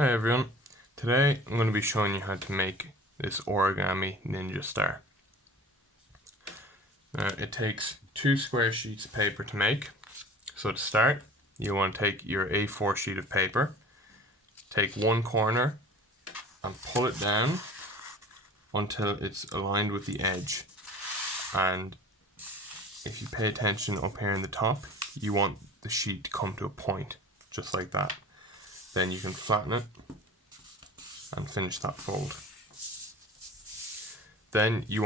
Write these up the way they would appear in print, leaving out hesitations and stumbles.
Hi everyone, today I'm going to be showing you how to make this origami ninja star. Now it takes 2 square sheets of paper to make. So to start, you want to take your A4 sheet of paper, take one corner and pull it down until it's aligned with the edge. And if you pay attention up here in the top, you want the sheet to come to a point, just like that. Then you can flatten it and finish that fold. Then you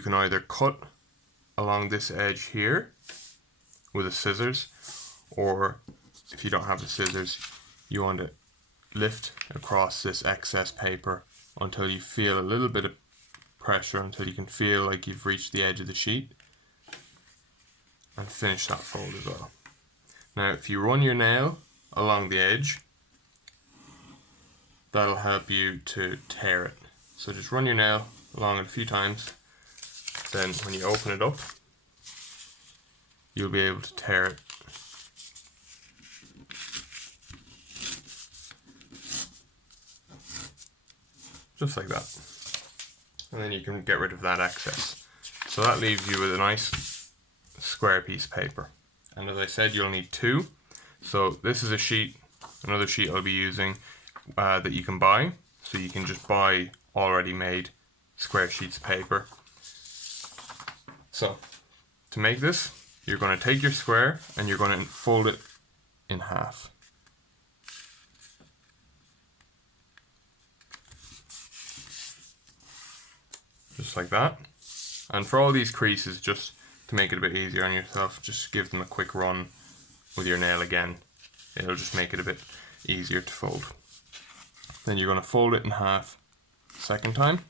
can either cut along this edge here with a scissors, or if you don't have the scissors, you want to lift across this excess paper until you feel a little bit of pressure, until you can feel like you've reached the edge of the sheet, and finish that fold as well. Now if you run your nail along the edge, that'll help you to tear it. So just run your nail along it a few times, then when you open it up, you'll be able to tear it. Just like that. And then you can get rid of that excess. So that leaves you with a nice square piece of paper. And as I said, you'll need 2. So this is a sheet, another sheet I'll be using that you can buy. So you can just buy already made square sheets of paper. So to make this, you're going to take your square and you're going to fold it in half. Just like that. And for all these creases, just to make it a bit easier on yourself, just give them a quick run with your nail again. It'll just make it a bit easier to fold. Then you're going to fold it in half a second time.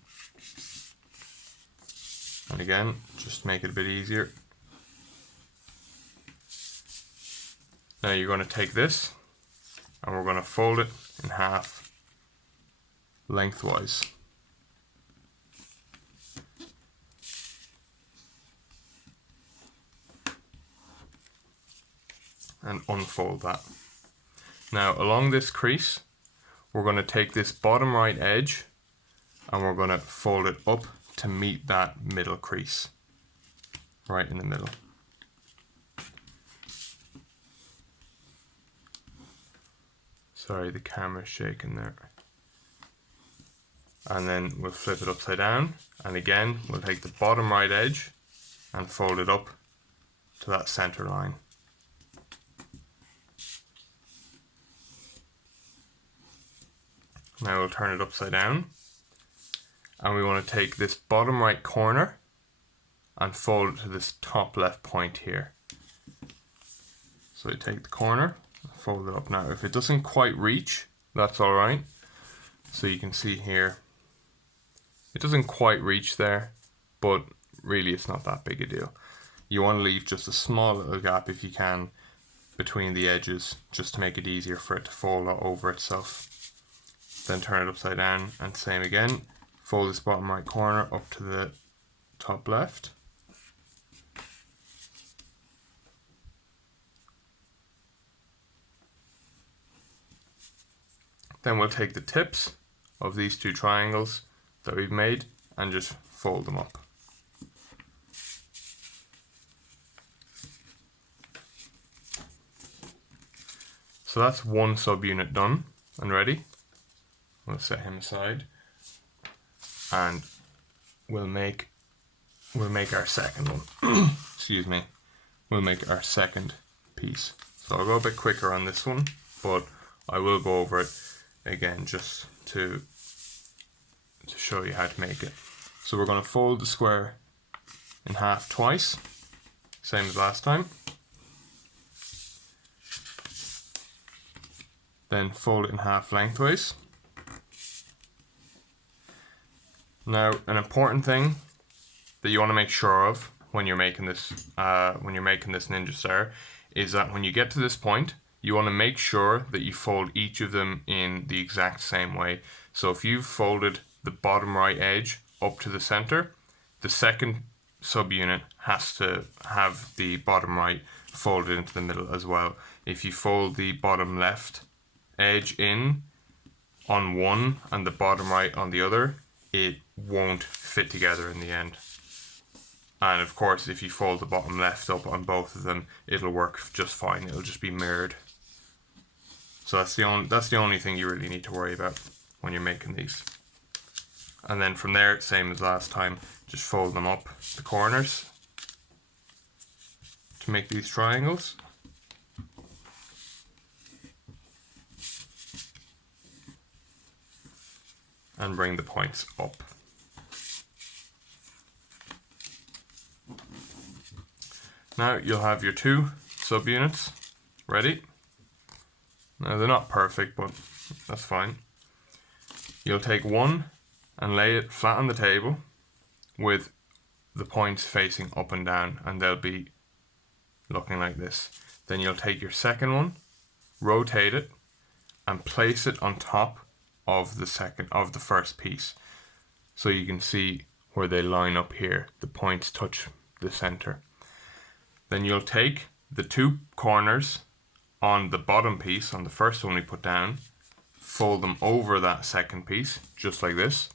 And again, just make it a bit easier. Now you're going to take this and we're going to fold it in half lengthwise. And unfold that. Now along this crease, we're going to take this bottom right edge and we're going to fold it up to meet that middle crease, right in the middle. Sorry, the camera's shaking there. And then we'll flip it upside down, and again we'll take the bottom right edge and fold it up to that center line. Now we'll turn it upside down, and we want to take this bottom right corner and fold it to this top left point here. So you take the corner, fold it up. Now if it doesn't quite reach, that's alright. So you can see here, it doesn't quite reach there, but really it's not that big a deal. You want to leave just a small little gap if you can between the edges, just to make it easier for it to fold over itself. Then turn it upside down and same again. Fold this bottom right corner up to the top left. Then we'll take the tips of these 2 triangles that we've made and just fold them up. So that's one subunit done and ready. We'll set him aside, and we'll make our second one. Excuse me. We'll make our second piece. So I'll go a bit quicker on this one, but I will go over it again just to show you how to make it. So we're going to fold the square in half twice, same as last time. Then fold it in half lengthways. Now, an important thing that you want to make sure of when you're making this ninja star is that when you get to this point, you want to make sure that you fold each of them in the exact same way. So if you've folded the bottom right edge up to the center, the second subunit has to have the bottom right folded into the middle as well. If you fold the bottom left edge in, on one and the bottom right on the other, it won't fit together in the end. And of course, if you fold the bottom left up on both of them, it'll work just fine. It'll just be mirrored. So that's the only thing you really need to worry about when you're making these. And then from there, same as last time, just fold them up the corners to make these triangles. And bring the points up. Now you'll have your 2 subunits ready. Now they're not perfect, but that's fine. You'll take one and lay it flat on the table with the points facing up and down, and they'll be looking like this. Then you'll take your second one, rotate it, and place it on top of the first piece. So you can see where they line up here. The points touch the center. Then you'll take the 2 corners on the bottom piece, on the first one we put down, fold them over that second piece, just like this.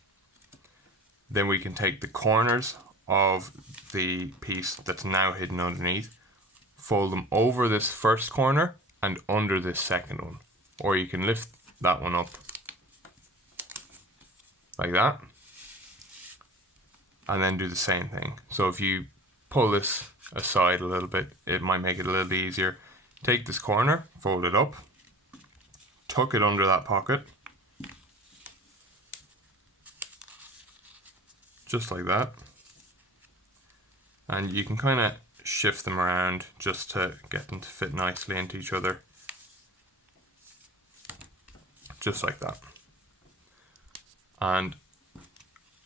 Then we can take the corners of the piece that's now hidden underneath, fold them over this first corner and under this second one. Or you can lift that one up like that, and then do the same thing. So if you pull this aside a little bit, it might make it a little easier. Take this corner, fold it up, tuck it under that pocket, just like that. And you can kind of shift them around just to get them to fit nicely into each other. Just like that. And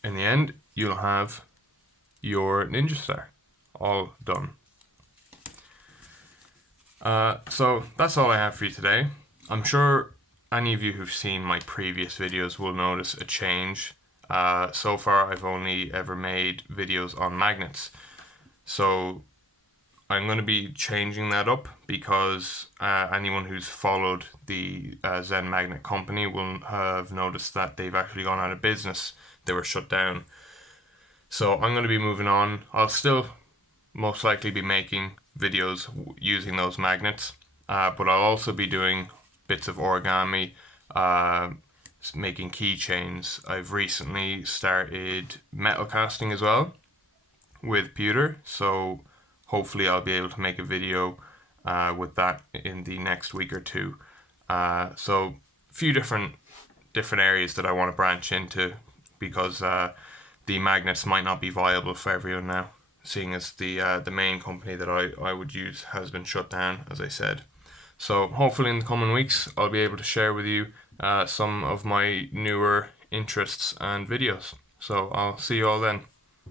in the end, you'll have your ninja star all done. So that's all I have for you today. I'm sure any of you who've seen my previous videos will notice a change. So far I've only ever made videos on magnets. So I'm going to be changing that up because anyone who's followed the Zen Magnet company will have noticed that they've actually gone out of business. They were shut down. So I'm going to be moving on. I'll still most likely be making videos using those magnets, but I'll also be doing bits of origami, making keychains. I've recently started metal casting as well with pewter, so hopefully I'll be able to make a video with that in the next week or two. So a few different areas that I want to branch into, because the magnets might not be viable for everyone now, seeing as the main company that I would use has been shut down, as I said. So hopefully in the coming weeks I'll be able to share with you some of my newer interests and videos. So I'll see you all then.